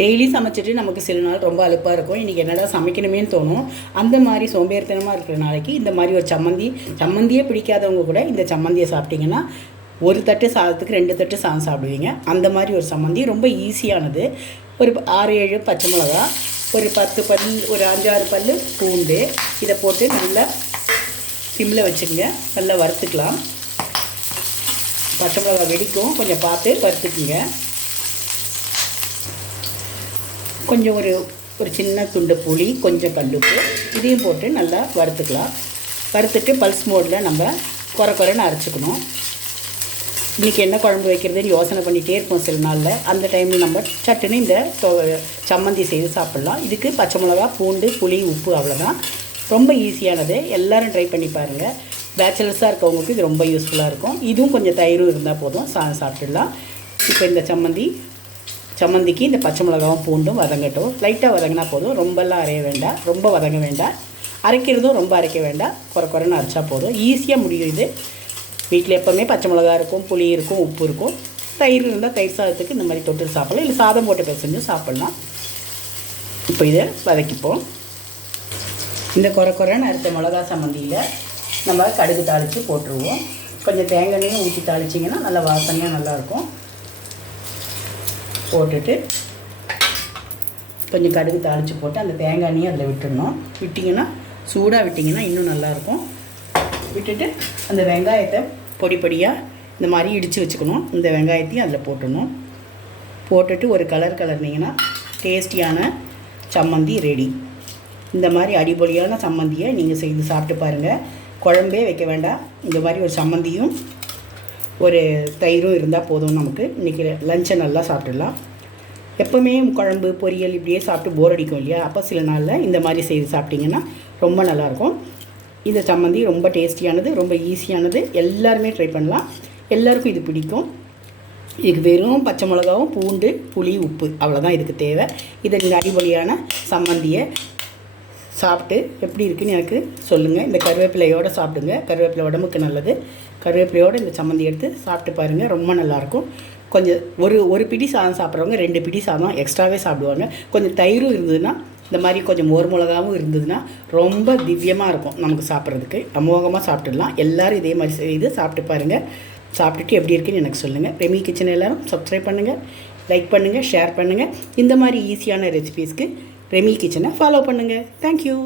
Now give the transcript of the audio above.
Daily சமைச்சிட்டு நமக்கு சில நாள் ரொம்ப அலுப்பாக இருக்கும். இன்றைக்கி என்னடா சமைக்கணுமேன்னு தோணும். அந்த மாதிரி சோம்பேறித்தனமாக இருக்கிற நாளைக்கு இந்த மாதிரி ஒரு சம்மந்தியே பிடிக்காதவங்க கூட இந்த சம்மந்தியை சாப்பிட்டிங்கன்னா ஒரு தட்டு சாதத்துக்கு 2 தட்டு சாதம் சாப்பிடுவீங்க. அந்த மாதிரி ஒரு சம்மந்தி ரொம்ப ஈஸியானது. ஒரு 6-7 பச்சை மிளகா, ஒரு 10 பல், ஒரு 5-6 பல் பூண்டு, இதை போட்டு நல்லா சிம்மில் வச்சுங்க. நல்லா வறுத்துக்கலாம். பச்சை மிளகா வெடிக்கும், கொஞ்சம் பார்த்து வறுத்துக்குங்க. கொஞ்சம் ஒரு சின்ன துண்டு புளி, கொஞ்சம் கல்லுப்பு, இதையும் போட்டு நல்லா வறுத்துக்கலாம். வறுத்துட்டு பல்ஸ் மோடில் நம்ம குறைன்னு அரைச்சிக்கணும். இன்றைக்கி என்ன குழம்பு வைக்கிறதுன்னு யோசனை பண்ணிகிட்டே இருப்போம் சில நாளில். அந்த டைமில் நம்ம சட்டுன்னு இந்த சம்மந்தி செய்து சாப்பிட்லாம். இதுக்கு பச்சை மிளகா, பூண்டு, புளி, உப்பு, அவ்வளோதான். ரொம்ப ஈஸியானது. எல்லோரும் ட்ரை பண்ணி பாருங்கள். பேச்சுலர்ஸாக இருக்கவங்களுக்கு இது ரொம்ப யூஸ்ஃபுல்லாக இருக்கும். இதுவும் கொஞ்சம் தயிரும் இருந்தால் போதும், சாப்பிட்டுடலாம். இப்போ இந்த சம்மந்திக்கு இந்த பச்சை மிளகாவும் பூண்டும் வதங்கட்டும். லைட்டாக வதங்கினா போதும், ரொம்பலாம் அரைய வேண்டாம், ரொம்ப வதங்க வேண்டாம். அரைக்கிறதும் ரொம்ப அரைக்க வேண்டாம், குறைன்னு அரைச்சா போதும். ஈஸியாக முடியும் இது. வீட்டில் எப்போவுமே பச்சை மிளகா இருக்கும், புளி இருக்கும், உப்பு இருக்கும். தயிர் இருந்தால் தயிர் சாதத்துக்கு இந்த மாதிரி தொட்டு சாப்பிட்லாம், இல்லை சாதம் போட்டு பிசைஞ்சும் சாப்பிட்லாம். இப்போ இதை வதக்கிப்போம். இந்த குறைன்னு அரைத்த மிளகா சம்மந்தியில் நம்ம கடுகு தாளித்து போட்டுருவோம். கொஞ்சம் தேங்காய் எண்ணெயும் ஊற்றி தாளிச்சிங்கன்னா நல்லா வாசனையாக நல்லாயிருக்கும். போட்டுட்டு கொஞ்சம் கடுகு தாளித்து போட்டு அந்த தேங்காய் எண்ணெயை அதில் விட்டுடணும். விட்டிங்கன்னா சூடாக விட்டிங்கன்னா இன்னும் நல்லாயிருக்கும். விட்டுட்டு அந்த வெங்காயத்தை பொடியாக இந்த மாதிரி இடித்து வச்சுக்கணும். இந்த வெங்காயத்தையும் அதில் போட்டுடணும். போட்டுட்டு ஒரு கலர்னிங்கன்னா டேஸ்டியான சம்மந்தி ரெடி. இந்த மாதிரி அடிபொலியான சம்மந்தியை நீங்கள் செய்து சாப்பிட்டு பாருங்கள். குழம்பே வைக்க வேண்டாம், இந்த மாதிரி ஒரு சம்மந்தியும் ஒரு தயிரும் இருந்தால் போதும். நமக்கு இன்றைக்கி லஞ்சை நல்லா சாப்பிட்டுடலாம். எப்போவுமே குழம்பு பொரியல் இப்படியே சாப்பிட்டு போர் அடிக்கும் இல்லையா? அப்போ சில நாளில் இந்த மாதிரி செய்து சாப்பிட்டிங்கன்னா ரொம்ப நல்லாயிருக்கும். இந்த சம்மந்தி ரொம்ப டேஸ்டியானது, ரொம்ப ஈஸியானது. எல்லாருமே ட்ரை பண்ணலாம். எல்லாருக்கும் இது பிடிக்கும். இதுக்கு வெறும் பச்சை மிளகாவும், பூண்டு, புளி, உப்பு, அவ்வளோதான் இதுக்கு தேவை. இதை நீங்கள் அடிப்படையான சம்மந்தியை சாப்பிட்டு எப்படி இருக்குன்னு எனக்கு சொல்லுங்கள். இந்த கருவேப்பிலையோடு சாப்பிடுங்க. கருவேப்பிலை உடம்புக்கு நல்லது. கருவேப்பிலையோடு இந்த சம்மந்தி எடுத்து சாப்பிட்டு பாருங்கள், ரொம்ப நல்லாயிருக்கும். கொஞ்சம் ஒரு பிடி சாதம் சாப்பிட்றவங்க 2 பிடி சாதம் எக்ஸ்ட்ராவே சாப்பிடுவாங்க. கொஞ்சம் தயிரும் இருந்ததுன்னா, இந்த மாதிரி கொஞ்சம் மோர் மிளகாவும் இருந்ததுன்னா ரொம்ப திவ்யமாக இருக்கும் நமக்கு சாப்பிட்றதுக்கு. அமோகமாக சாப்பிட்டுடலாம். எல்லோரும் இதே மாதிரி செய்து சாப்பிட்டு பாருங்கள். சாப்பிட்டுட்டு எப்படி இருக்குன்னு எனக்கு சொல்லுங்கள். ரெமி கிச்சன் எல்லோரும் சப்ஸ்கிரைப் பண்ணுங்கள், லைக் பண்ணுங்கள், ஷேர் பண்ணுங்கள். இந்த மாதிரி ஈஸியான ரெசிபீஸ்க்கு ரெமி கிச்சனை ஃபாலோ பண்ணுங்கள். தேங்க்யூ.